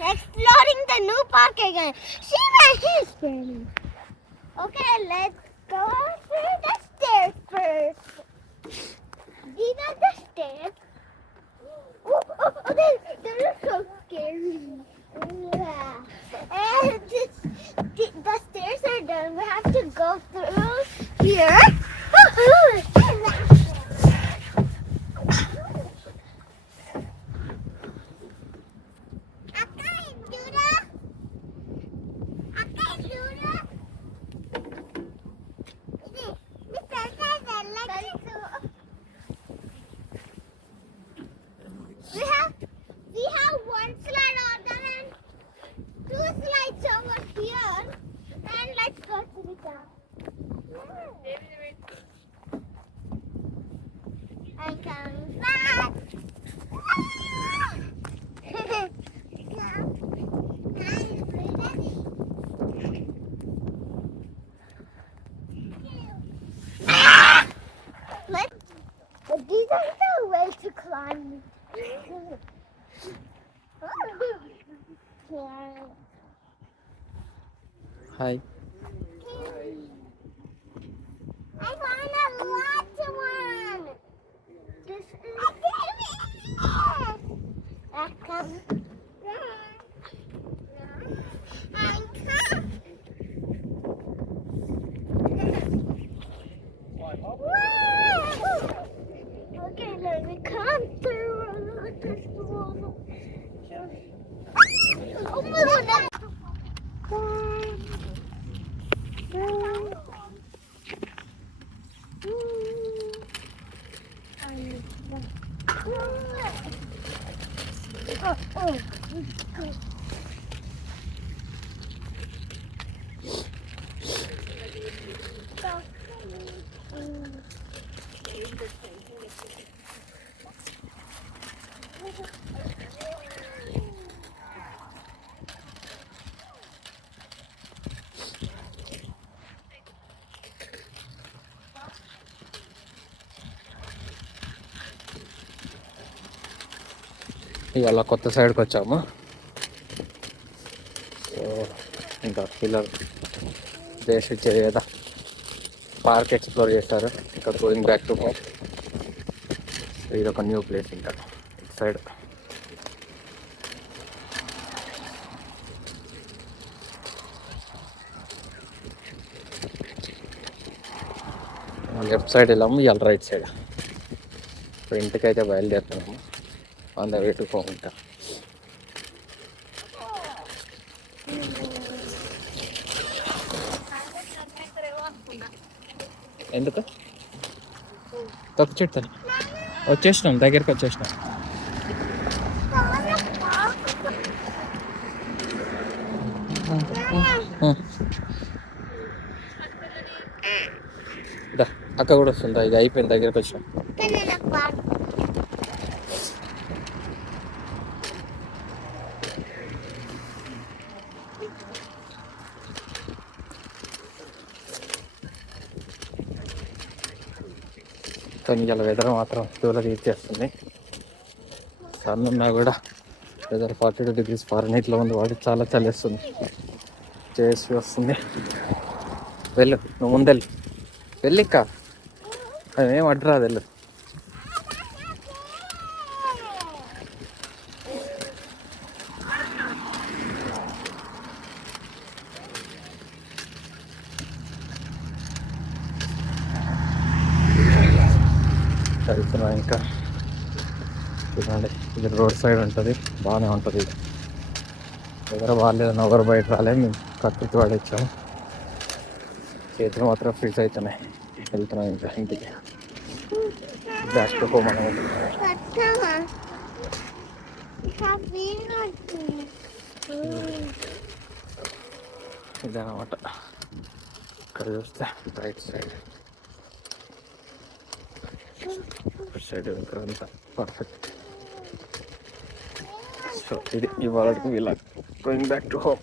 exploring the new park again. See my history. Okay, let's go through the stairs first. These are the stairs. They look so scary. Yeah. And the stairs are done. We have to go through here. We have one slide on the end, two slides over here, and let's go to the top. I'm coming back. But these are the way to climb. Hi. I found a large one. This is I come. Okay, let me come through. Look at this wall. Oh my God! ఇవాళ కొత్త సైడ్కి వచ్చాము. సో ఇంకా పిల్లలు దేశ్ ఇచ్చేది కదా park explore చేస్తారు. ఇంకా గోయింగ్ బ్యాక్ టు హోమ్. ఇది ఒక న్యూ ప్లేస్ ఇంకా ఇటు సైడ్. లెఫ్ట్ సైడ్ వెళ్ళాము, ఇవాళ రైట్ సైడ్. ఇప్పుడు ఇంటికైతే బయలుదేరుతున్నాము. On the way to home ఇంకా. ఎందుకు తప్పు చెట్టు వచ్చేసినాం, దగ్గరికి వచ్చేసినాం. అక్క కూడా వస్తుందా? ఇక అయిపోయింది, దగ్గరికి వచ్చినాం. కానీ ఇలా వెదర్ మాత్రం దూరం తీర్చేస్తుంది. సన్ ఉన్నా కూడా వెదర్ 42 degrees ఫారెన్హీట్లో ఉంది. వాడికి చాలా చలిస్తుంది, చేసి వస్తుంది. వెళ్ళు, నువ్వు ముందెళ్ళు, వెళ్ళిక్క, అదేం అడ్డరాదు, వెళ్ళు. వెళ్తున్నా ఇంకా. చూడండి, ఇది రోడ్ సైడ్ ఉంటుంది, బాగానే ఉంటుంది. ఇది ఎవరు బాగాలేదు, ఎవరు బయట రాలేదు, మేము కత్తి పడేచ్చాము. చేతులు మాత్రం ఫ్రీజ్ అవుతున్నాయి. వెళ్తున్నాం ఇంకా ఇంటికి, బ్యాక్ టు హోమ్ అనమాట. ఇదనమాట. ఇక్కడ చూస్తే రైట్ సైడ్, సైడ్ అంతా పర్ఫెక్ట్. సో ఇది ఇవాళ వీళ్ళ గోయింగ్ బ్యాక్ టు హోమ్.